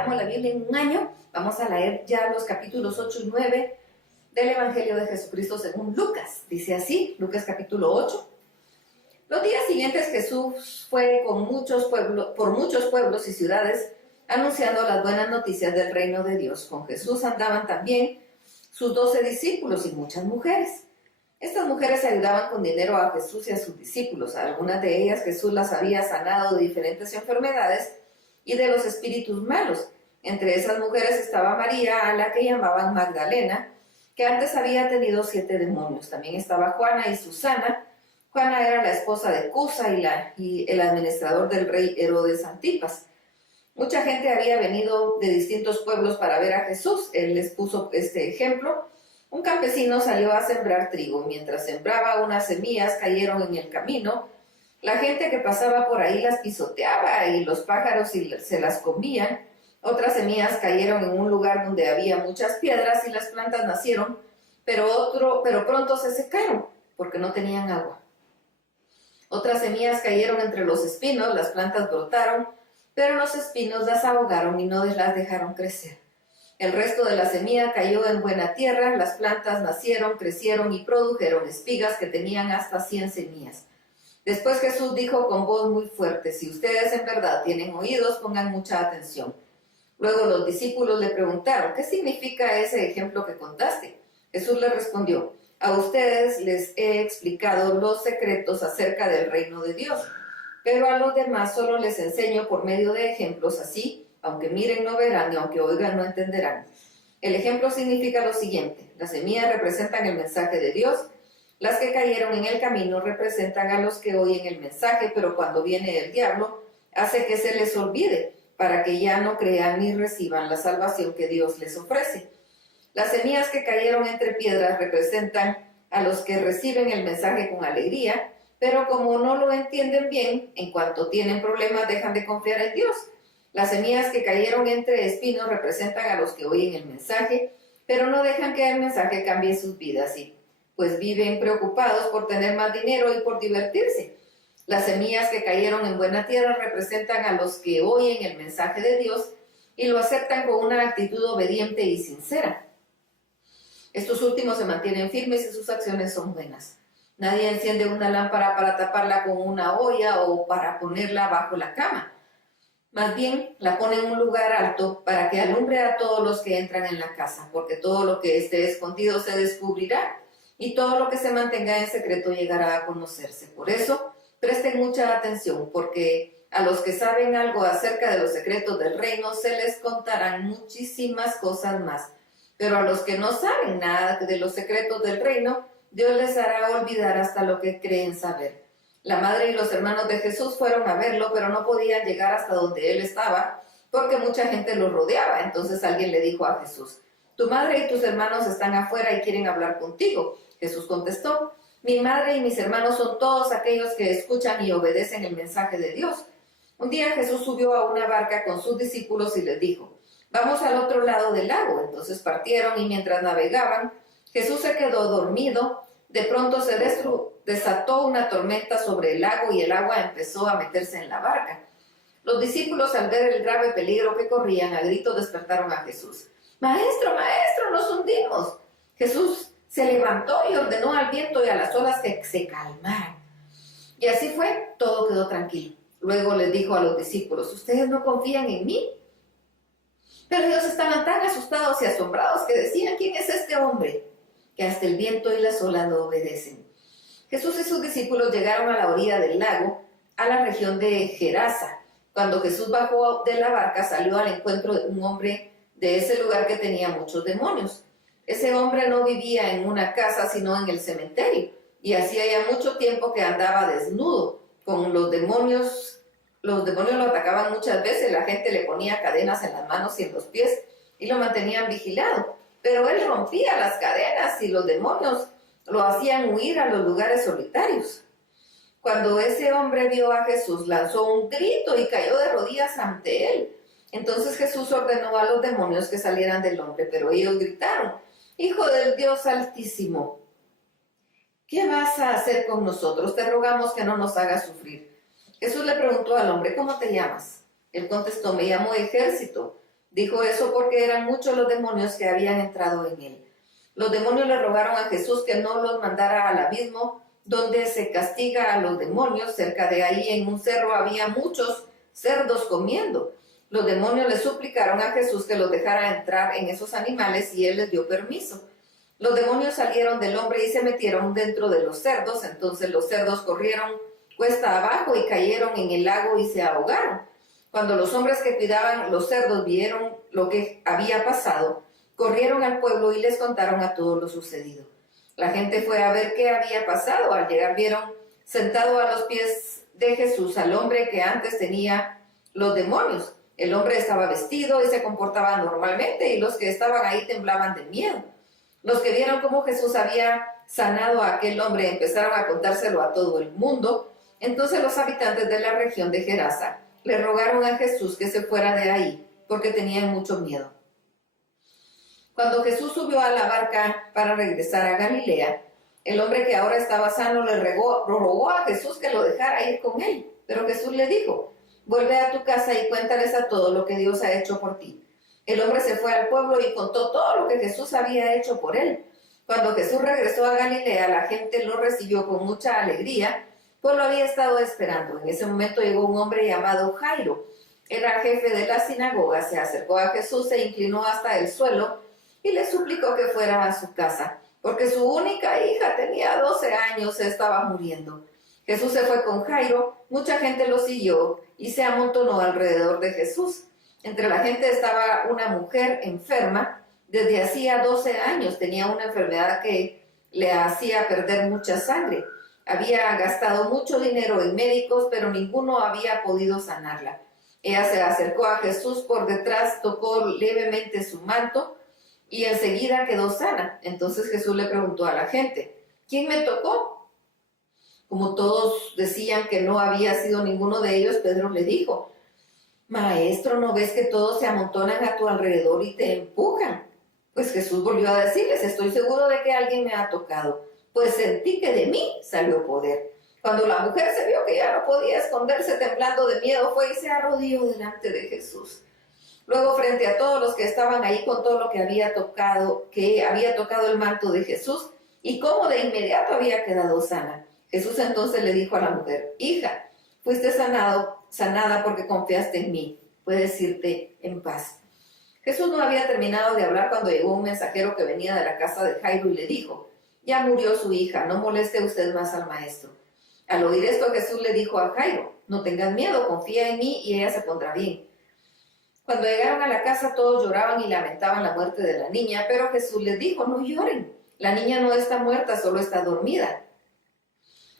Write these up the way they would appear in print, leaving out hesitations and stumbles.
leamos la Biblia en un año. Vamos a leer ya los capítulos 8 y 9 del Evangelio de Jesucristo según Lucas. Dice así, Lucas capítulo 8. Los días siguientes Jesús fue por muchos pueblos y ciudades anunciando las buenas noticias del reino de Dios. Con Jesús andaban también sus 12 discípulos y muchas mujeres. Estas mujeres ayudaban con dinero a Jesús y a sus discípulos. A algunas de ellas Jesús las había sanado de diferentes enfermedades y de los espíritus malos. Entre esas mujeres estaba María, a la que llamaban Magdalena, que antes había tenido 7 demonios. También estaba Juana y Susana. Juana era la esposa de Cusa y el administrador del rey Herodes Antipas. Mucha gente había venido de distintos pueblos para ver a Jesús. Él les puso este ejemplo. Un campesino salió a sembrar trigo. Mientras sembraba, unas semillas cayeron en el camino. La gente que pasaba por ahí las pisoteaba y los pájaros se las comían. Otras semillas cayeron en un lugar donde había muchas piedras y las plantas nacieron, pero pronto se secaron porque no tenían agua. Otras semillas cayeron entre los espinos, las plantas brotaron, pero los espinos las ahogaron y no las dejaron crecer. El resto de la semilla cayó en buena tierra, las plantas nacieron, crecieron y produjeron espigas que tenían hasta 100 semillas. Después Jesús dijo con voz muy fuerte: si ustedes en verdad tienen oídos, pongan mucha atención. Luego los discípulos le preguntaron: ¿qué significa ese ejemplo que contaste? Jesús les respondió: a ustedes les he explicado los secretos acerca del reino de Dios, pero a los demás solo les enseño por medio de ejemplos. Así, aunque miren no verán y aunque oigan no entenderán. El ejemplo significa lo siguiente: las semillas representan el mensaje de Dios. Las que cayeron en el camino representan a los que oyen el mensaje, pero cuando viene el diablo, hace que se les olvide, para que ya no crean ni reciban la salvación que Dios les ofrece. Las semillas que cayeron entre piedras representan a los que reciben el mensaje con alegría, pero como no lo entienden bien, en cuanto tienen problemas dejan de confiar en Dios. Las semillas que cayeron entre espinos representan a los que oyen el mensaje, pero no dejan que el mensaje cambie sus vidas, pues viven preocupados por tener más dinero y por divertirse. Las semillas que cayeron en buena tierra representan a los que oyen el mensaje de Dios y lo aceptan con una actitud obediente y sincera. Estos últimos se mantienen firmes y sus acciones son buenas. Nadie enciende una lámpara para taparla con una olla o para ponerla bajo la cama. Más bien, la pone en un lugar alto para que alumbre a todos los que entran en la casa, porque todo lo que esté escondido se descubrirá y todo lo que se mantenga en secreto llegará a conocerse. Por eso, presten mucha atención, porque a los que saben algo acerca de los secretos del reino se les contarán muchísimas cosas más. Pero a los que no saben nada de los secretos del reino, Dios les hará olvidar hasta lo que creen saber. La madre y los hermanos de Jesús fueron a verlo, pero no podían llegar hasta donde él estaba, porque mucha gente lo rodeaba. Entonces alguien le dijo a Jesús: tu madre y tus hermanos están afuera y quieren hablar contigo. Jesús contestó: mi madre y mis hermanos son todos aquellos que escuchan y obedecen el mensaje de Dios. Un día Jesús subió a una barca con sus discípulos y les dijo: vamos al otro lado del lago. Entonces partieron y mientras navegaban, Jesús se quedó dormido. De pronto se desató una tormenta sobre el lago y el agua empezó a meterse en la barca. Los discípulos, al ver el grave peligro que corrían, a grito despertaron a Jesús. Maestro, maestro, nos hundimos. Jesús se levantó y ordenó al viento y a las olas que se calmaran. Y así fue, todo quedó tranquilo. Luego les dijo a los discípulos: ¿ustedes no confían en mí? Pero ellos estaban tan asustados y asombrados que decían: ¿quién es este hombre que hasta el viento y las olas lo obedecen? Jesús y sus discípulos llegaron a la orilla del lago, a la región de Gerasa. Cuando Jesús bajó de la barca, salió al encuentro de un hombre de ese lugar que tenía muchos demonios. Ese hombre no vivía en una casa, sino en el cementerio, y hacía ya mucho tiempo que andaba desnudo. Con los demonios lo atacaban muchas veces, la gente le ponía cadenas en las manos y en los pies y lo mantenían vigilado. Pero él rompía las cadenas y los demonios lo hacían huir a los lugares solitarios. Cuando ese hombre vio a Jesús, lanzó un grito y cayó de rodillas ante él. Entonces Jesús ordenó a los demonios que salieran del hombre, pero ellos gritaron: Hijo del Dios Altísimo, ¿qué vas a hacer con nosotros? Te rogamos que no nos hagas sufrir. Jesús le preguntó al hombre: ¿cómo te llamas? Él contestó: me llamo Ejército, Dijo eso porque eran muchos los demonios que habían entrado en él. Los demonios le rogaron a Jesús que no los mandara al abismo, donde se castiga a los demonios. Cerca de ahí, en un cerro, había muchos cerdos comiendo. Los demonios le suplicaron a Jesús que los dejara entrar en esos animales y él les dio permiso. Los demonios salieron del hombre y se metieron dentro de los cerdos. Entonces los cerdos corrieron cuesta abajo y cayeron en el lago y se ahogaron. Cuando los hombres que cuidaban los cerdos vieron lo que había pasado, corrieron al pueblo y les contaron a todos lo sucedido. La gente fue a ver qué había pasado. Al llegar vieron sentado a los pies de Jesús al hombre que antes tenía los demonios. El hombre estaba vestido y se comportaba normalmente, y los que estaban ahí temblaban de miedo. Los que vieron cómo Jesús había sanado a aquel hombre empezaron a contárselo a todo el mundo. Entonces los habitantes de la región de Gerasa le rogaron a Jesús que se fuera de ahí, porque tenían mucho miedo. Cuando Jesús subió a la barca para regresar a Galilea, el hombre que ahora estaba sano le rogó a Jesús que lo dejara ir con él. Pero Jesús le dijo: vuelve a tu casa y cuéntales a todos lo que Dios ha hecho por ti. El hombre se fue al pueblo y contó todo lo que Jesús había hecho por él. Cuando Jesús regresó a Galilea, la gente lo recibió con mucha alegría, pues lo había estado esperando. En ese momento llegó un hombre llamado Jairo. Era jefe de la sinagoga. Se acercó a Jesús, se inclinó hasta el suelo y le suplicó que fuera a su casa, porque su única hija tenía 12 años, se estaba muriendo. Jesús se fue con Jairo, mucha gente lo siguió y se amontonó alrededor de Jesús. Entre la gente estaba una mujer enferma, desde hacía 12 años, tenía una enfermedad que le hacía perder mucha sangre. Había gastado mucho dinero en médicos, pero ninguno había podido sanarla. Ella se acercó a Jesús por detrás, tocó levemente su manto y enseguida quedó sana. Entonces Jesús le preguntó a la gente: ¿quién me tocó? Como todos decían que no había sido ninguno de ellos, Pedro le dijo: Maestro, ¿no ves que todos se amontonan a tu alrededor y te empujan? Pues Jesús volvió a decirles: estoy seguro de que alguien me ha tocado, pues sentí que de mí salió poder. Cuando la mujer se vio que ya no podía esconderse, temblando de miedo, fue y se arrodilló delante de Jesús. Luego, frente a todos los que estaban ahí, contó lo que había tocado el manto de Jesús y cómo de inmediato había quedado sana. Jesús entonces le dijo a la mujer: hija, fuiste sanada porque confiaste en mí. Puedes irte en paz. Jesús no había terminado de hablar cuando llegó un mensajero que venía de la casa de Jairo y le dijo: ya murió su hija, no moleste usted más al maestro. Al oír esto, Jesús le dijo a Jairo: no tengas miedo, confía en mí y ella se pondrá bien. Cuando llegaron a la casa, todos lloraban y lamentaban la muerte de la niña, pero Jesús les dijo: no lloren, la niña no está muerta, solo está dormida.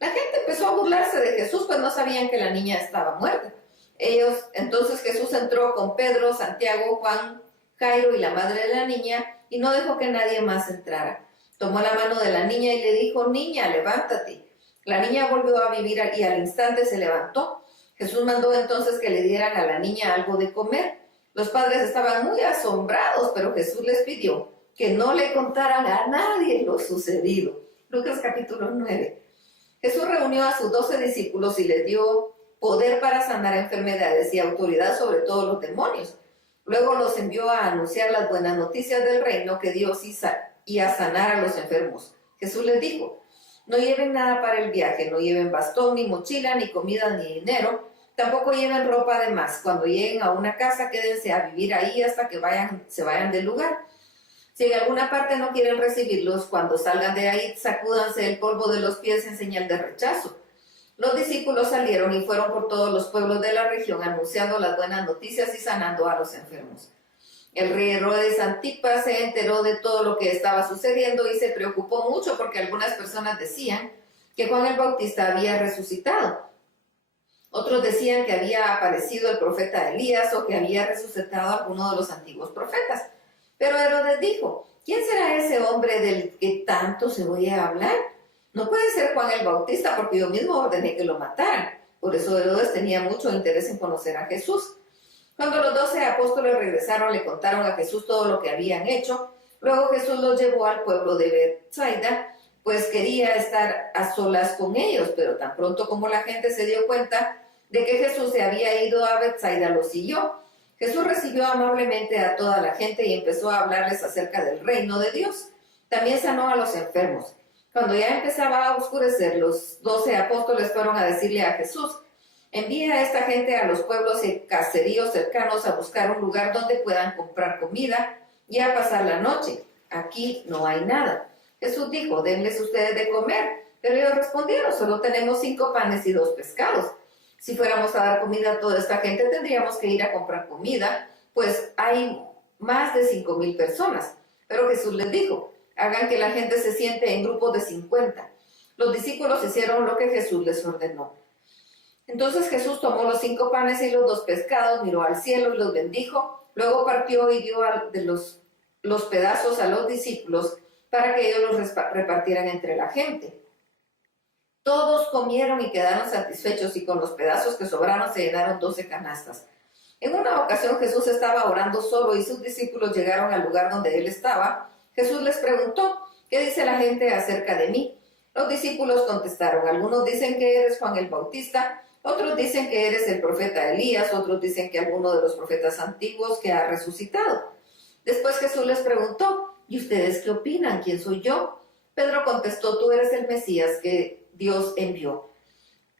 La gente empezó a burlarse de Jesús, pues no sabían que la niña estaba muerta. Entonces Jesús entró con Pedro, Santiago, Juan, Jairo y la madre de la niña, y no dejó que nadie más entrara. Tomó la mano de la niña y le dijo: niña, levántate. La niña volvió a vivir y al instante se levantó. Jesús mandó entonces que le dieran a la niña algo de comer. Los padres estaban muy asombrados, pero Jesús les pidió que no le contaran a nadie lo sucedido. Lucas capítulo 9. Jesús reunió a sus 12 discípulos y les dio poder para sanar enfermedades y autoridad sobre todos los demonios. Luego los envió a anunciar las buenas noticias del reino que Dios y a sanar a los enfermos. Jesús les dijo: no lleven nada para el viaje, no lleven bastón, ni mochila, ni comida, ni dinero. Tampoco lleven ropa de más. Cuando lleguen a una casa, quédense a vivir ahí hasta que se vayan del lugar. Si en alguna parte no quieren recibirlos, cuando salgan de ahí, sacúdanse el polvo de los pies en señal de rechazo. Los discípulos salieron y fueron por todos los pueblos de la región, anunciando las buenas noticias y sanando a los enfermos. El rey Herodes Antipas se enteró de todo lo que estaba sucediendo y se preocupó mucho porque algunas personas decían que Juan el Bautista había resucitado. Otros decían que había aparecido el profeta Elías o que había resucitado a alguno de los antiguos profetas. Pero Herodes dijo: ¿quién será ese hombre del que tanto se oye hablar? No puede ser Juan el Bautista, porque yo mismo ordené que lo mataran. Por eso Herodes tenía mucho interés en conocer a Jesús. Cuando los 12 apóstoles regresaron, le contaron a Jesús todo lo que habían hecho. Luego Jesús los llevó al pueblo de Betsaida, pues quería estar a solas con ellos, pero tan pronto como la gente se dio cuenta de que Jesús se había ido a Betsaida, lo siguió. Jesús recibió amablemente a toda la gente y empezó a hablarles acerca del reino de Dios. También sanó a los enfermos. Cuando ya empezaba a oscurecer, los 12 apóstoles fueron a decirle a Jesús: envía a esta gente a los pueblos y caseríos cercanos a buscar un lugar donde puedan comprar comida y a pasar la noche. Aquí no hay nada. Jesús dijo: denles ustedes de comer. Pero ellos respondieron: solo tenemos 5 panes y 2 pescados. Si fuéramos a dar comida a toda esta gente, tendríamos que ir a comprar comida, pues hay más de 5,000 personas. Pero Jesús les dijo: hagan que la gente se siente en grupos de 50. Los discípulos hicieron lo que Jesús les ordenó. Entonces Jesús tomó los 5 panes y los 2 pescados, miró al cielo y los bendijo. Luego partió y dio los pedazos a los discípulos para que ellos los repartieran entre la gente. Todos comieron y quedaron satisfechos, y con los pedazos que sobraron se llenaron 12 canastas. En una ocasión Jesús estaba orando solo y sus discípulos llegaron al lugar donde él estaba. Jesús les preguntó: ¿qué dice la gente acerca de mí? Los discípulos contestaron: algunos dicen que eres Juan el Bautista, otros dicen que eres el profeta Elías, otros dicen que alguno de los profetas antiguos que ha resucitado. Después Jesús les preguntó: ¿y ustedes qué opinan? ¿Quién soy yo? Pedro contestó: tú eres el Mesías que Dios envió.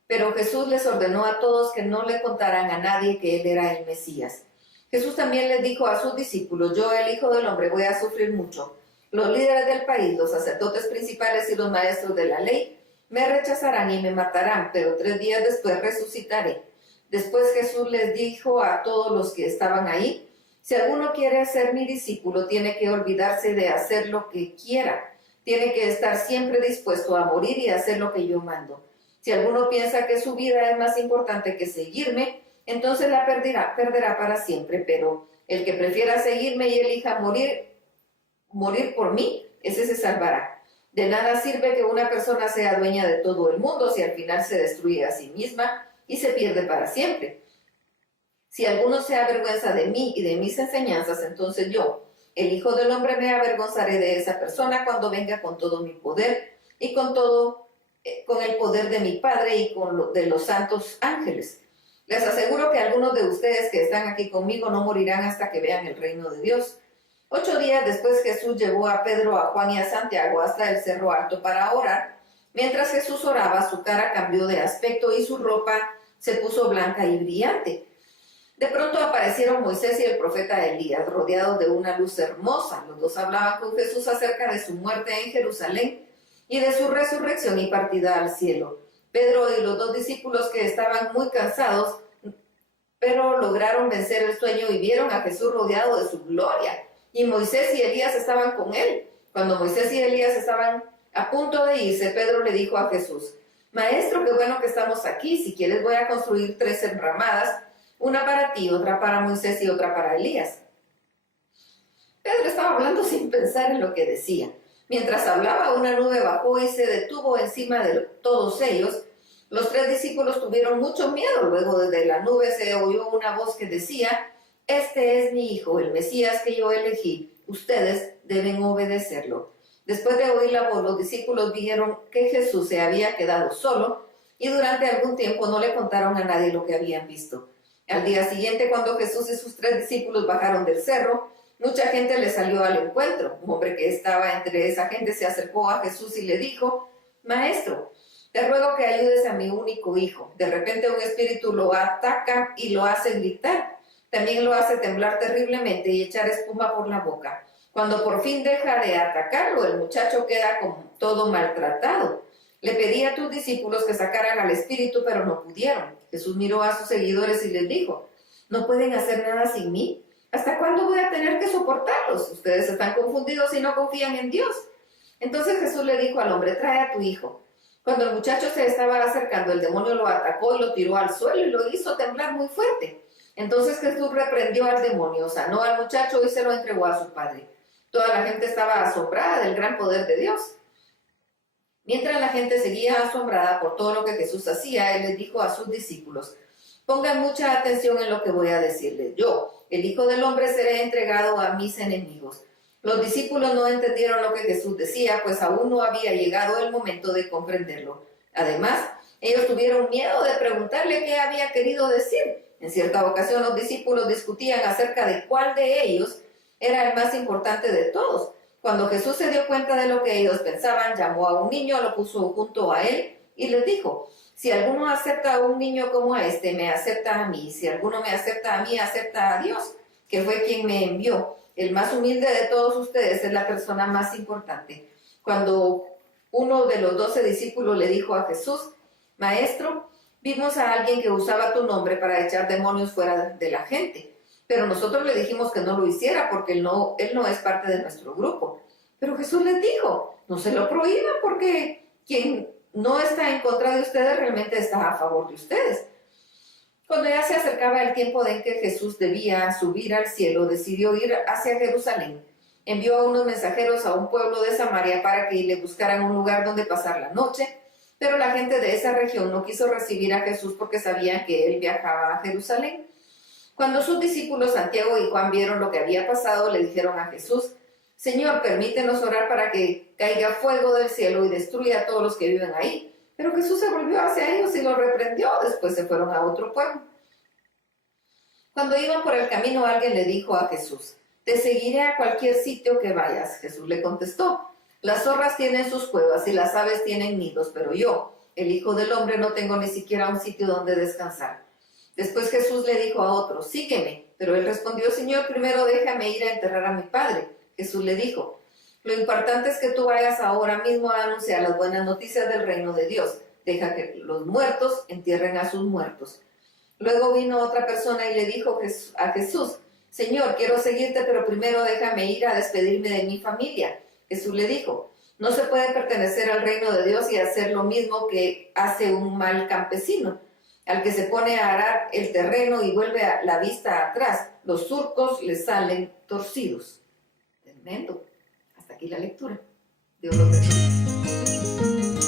Pero Jesús les ordenó a todos que no le contaran a nadie que él era el Mesías. Jesús también les dijo a sus discípulos: yo, el Hijo del Hombre, voy a sufrir mucho. Los líderes del país, los sacerdotes principales y los maestros de la ley me rechazarán y me matarán, pero 3 días después resucitaré. Después Jesús les dijo a todos los que estaban ahí: si alguno quiere ser mi discípulo, tiene que olvidarse de hacer lo que quiera. Tiene que estar siempre dispuesto a morir y hacer lo que yo mando. Si alguno piensa que su vida es más importante que seguirme, entonces la perderá para siempre. Pero el que prefiera seguirme y elija morir por mí, ese se salvará. De nada sirve que una persona sea dueña de todo el mundo si al final se destruye a sí misma y se pierde para siempre. Si alguno se avergüenza de mí y de mis enseñanzas, entonces yo, el Hijo del Hombre, me avergonzaré de esa persona cuando venga con todo mi poder y con el poder de mi Padre y de los santos ángeles. Les aseguro que algunos de ustedes que están aquí conmigo no morirán hasta que vean el reino de Dios. 8 días después Jesús llevó a Pedro, a Juan y a Santiago hasta el cerro alto para orar. Mientras Jesús oraba, su cara cambió de aspecto y su ropa se puso blanca y brillante. De pronto aparecieron Moisés y el profeta Elías, rodeados de una luz hermosa. Los dos hablaban con Jesús acerca de su muerte en Jerusalén y de su resurrección y partida al cielo. Pedro y los 2 discípulos, que estaban muy cansados, pero lograron vencer el sueño y vieron a Jesús rodeado de su gloria. Y Moisés y Elías estaban con él. Cuando Moisés y Elías estaban a punto de irse, Pedro le dijo a Jesús: Maestro, qué bueno que estamos aquí. Si quieres, voy a construir 3 enramadas, una para ti, otra para Moisés y otra para Elías. Pedro estaba hablando sin pensar en lo que decía. Mientras hablaba, una nube bajó y se detuvo encima de todos ellos. Los 3 discípulos tuvieron mucho miedo. Luego, desde la nube se oyó una voz que decía: este es mi Hijo, el Mesías que yo elegí. Ustedes deben obedecerlo. Después de oír la voz, los discípulos vieron que Jesús se había quedado solo y durante algún tiempo no le contaron a nadie lo que habían visto. Al día siguiente, cuando Jesús y sus 3 discípulos bajaron del cerro, mucha gente le salió al encuentro. Un hombre que estaba entre esa gente se acercó a Jesús y le dijo: Maestro, te ruego que ayudes a mi único hijo. De repente un espíritu lo ataca y lo hace gritar. También lo hace temblar terriblemente y echar espuma por la boca. Cuando por fin deja de atacarlo, el muchacho queda como todo maltratado. Le pedí a tus discípulos que sacaran al espíritu, pero no pudieron. Jesús miró a sus seguidores y les dijo: ¿no pueden hacer nada sin mí? ¿Hasta cuándo voy a tener que soportarlos? Ustedes están confundidos y no confían en Dios. Entonces Jesús le dijo al hombre: trae a tu hijo. Cuando el muchacho se estaba acercando, el demonio lo atacó y lo tiró al suelo y lo hizo temblar muy fuerte. Entonces Jesús reprendió al demonio, sanó al muchacho y se lo entregó a su padre. Toda la gente estaba asombrada del gran poder de Dios. Mientras la gente seguía asombrada por todo lo que Jesús hacía, él les dijo a sus discípulos: pongan mucha atención en lo que voy a decirles. Yo, el Hijo del Hombre, seré entregado a mis enemigos. Los discípulos no entendieron lo que Jesús decía, pues aún no había llegado el momento de comprenderlo. Además, ellos tuvieron miedo de preguntarle qué había querido decir. En cierta ocasión los discípulos discutían acerca de cuál de ellos era el más importante de todos. Cuando Jesús se dio cuenta de lo que ellos pensaban, llamó a un niño, lo puso junto a él y les dijo: si alguno acepta a un niño como a este, me acepta a mí. Si alguno me acepta a mí, acepta a Dios, que fue quien me envió. El más humilde de todos ustedes es la persona más importante. Cuando uno de los 12 discípulos le dijo a Jesús: Maestro, vimos a alguien que usaba tu nombre para echar demonios fuera de la gente, pero nosotros le dijimos que no lo hiciera porque él no es parte de nuestro grupo. Pero Jesús les dijo: no se lo prohíban, porque quien no está en contra de ustedes realmente está a favor de ustedes. Cuando ya se acercaba el tiempo en que Jesús debía subir al cielo, decidió ir hacia Jerusalén. Envió a unos mensajeros a un pueblo de Samaria para que le buscaran un lugar donde pasar la noche, pero la gente de esa región no quiso recibir a Jesús porque sabían que él viajaba a Jerusalén. Cuando sus discípulos Santiago y Juan vieron lo que había pasado, le dijeron a Jesús: Señor, permítenos orar para que caiga fuego del cielo y destruya a todos los que viven ahí. Pero Jesús se volvió hacia ellos y los reprendió. Después se fueron a otro pueblo. Cuando iban por el camino, alguien le dijo a Jesús: te seguiré a cualquier sitio que vayas. Jesús le contestó: las zorras tienen sus cuevas y las aves tienen nidos, pero yo, el Hijo del Hombre, no tengo ni siquiera un sitio donde descansar. Después Jesús le dijo a otro: sígueme. Pero él respondió: Señor, primero déjame ir a enterrar a mi padre. Jesús le dijo: lo importante es que tú vayas ahora mismo a anunciar las buenas noticias del reino de Dios. Deja que los muertos entierren a sus muertos. Luego vino otra persona y le dijo a Jesús: Señor, quiero seguirte, pero primero déjame ir a despedirme de mi familia. Jesús le dijo: no se puede pertenecer al reino de Dios y hacer lo mismo que hace un mal campesino, al que se pone a arar el terreno y vuelve la vista atrás. Los surcos le salen torcidos. Tremendo. Hasta aquí la lectura. Dios los bendiga.